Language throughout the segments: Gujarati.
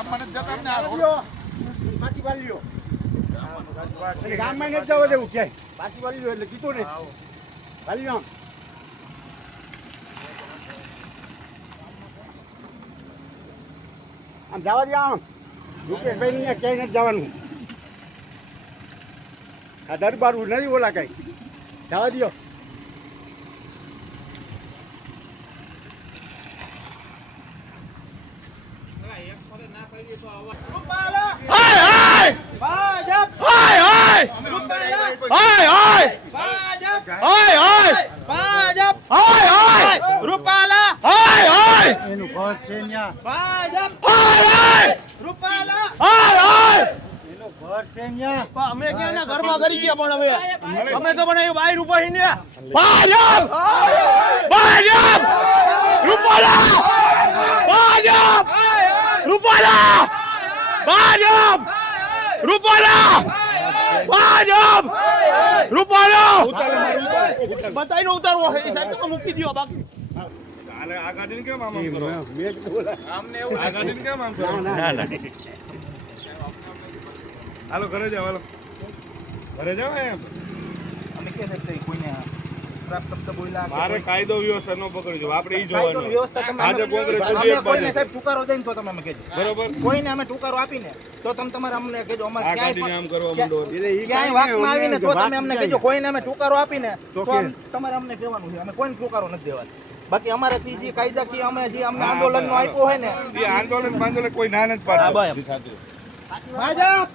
ગામમાં નથી જતા ને આ પાછી વાળી લ્યો. ગામમાં નથી જવા દેવું ક્યાંય. પાછી વાળી લ્યો એટલે કીધું ને. વાળી લ્યો આમ. આમ જવા દે આમ રૂપેશભાઈ ને ક્યાંય નથી જવાનું આ દરબારું નથી બોલા કઈ જવા દો અમે ક્યાં ઘરમાં કરી ગયા પણ હવે અમે તો પણ બહાર ઊભા ને ભાજપ! ભાજપ! રૂપાલા રૂપાલા! ભાજપ! રૂપાલા! ભાજપ! રૂપાલા! બતાવીને ઉતારવો એ સાહેબ તો મૂકી દો બાકી. આ ગાડીને કેમ આમ કરો? મેં આ ગાડીને કેમ આમ કરો? ના ના. હાલો ઘરે જાવ હાલો. ઘરે જાવ એમ. અમે કે કોઈને ખરાબ શબ્દ બોલ્યા મારે કાયદો વ્યવસ્થા ન પકડજો આપણે ઈ જોવાનું. વ્યવસ્થા તમે આજે કોંગ્રેસ અમે ગુજરાત બાજુ. સાહેબ ટુકારો દઈને તો તમે અમને કહેજો. બરોબર? કોઈને અમે ટુકારો આપીને તો તમે તમારે અમને કહેજો અમારે ક્યાંય આમ કરવા માંડો એટલે ઈ ક્યાંય વાતમાં આવીને તો તમે અમને કહેજો કોઈને અમે ટુકારો આપીને તો તો કે? આમ તમારે અમને કહેવાનું છે. અમે કોઈને ટુકારો નથી દેવાનો. બાકી અમારાથી જે કાયદાકીય અમે જે અમને આંદોલન નો આપ્યો હોય ને એ આંદોલન પાંદોલન કોઈ ના નથી હા, પાડતું. ભાજપ!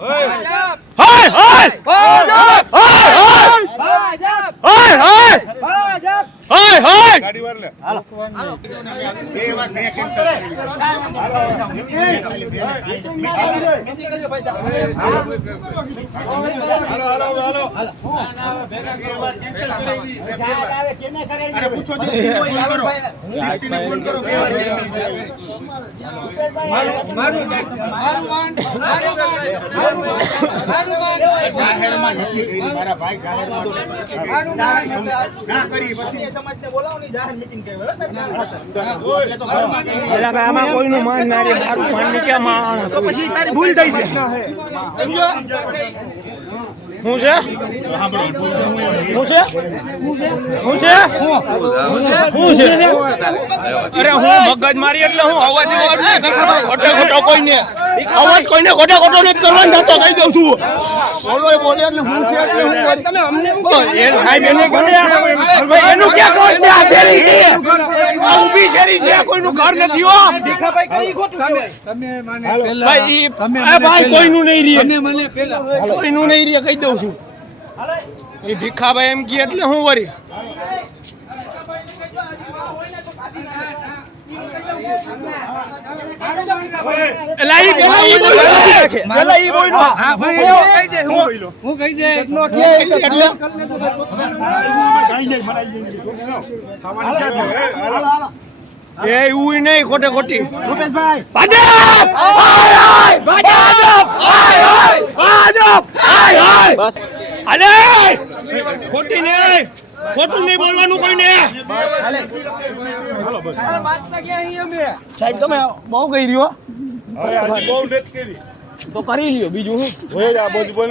ભાજપ! હાય ગાડી વાર લે હાલો બે વાર બે કેન્સલ હાલો હાલો હાલો હાલો ભેગા કરવા કેન્સલ કરી દી અરે પૂછો જો દીપ્તિને ફોન કરો બે વાર કેન્સલ મારું મારું મારું મારું મારું મારું આમાં કોઈનું માન ના રે પછી ભૂલ થઈ છે. સમજો? છે? હું છે? હું છે? હું છે? અરે હું મગજ મારી એટલે હું અવાજ ખોટો ખોટો કોઈ ને અવાજ કોઈને ખોટે ખોટો નથી કરવાનો તો કહી દઉં છું બોલો એ બોલે એટલે હું છે એટલે હું તમે અમને એ સાહેબ એને ભાઈ એનું ક્યાં કોણ છે આ શેરી છે આ ઊભી શેરી છે કોઈનું ઘર નથી હો ભીખાભાઈ કરી ખોટું કહેવાય. ભાઈ ઈ- એ ભાઈ કોઈનું નહીં રીએ કોઈનું નહીં રીએ કહી દઉં છું એ ભીખાભાઈ એમ કહે એટલે હું વરી ભીખાભાઈ ને કહેજો આજી બોલ્યો પેલા ઈ બોલ્યો હું કહી દે એટલે એ એવું નહીં ખોટે ખોટી રૂપેશભાઈ ખોટું નહીં બોલવાનું કોઈને. સાહેબ તમે બહુ ગઈ રહ્યો. તો કરી લ્યો બીજું હું બોલ બોલ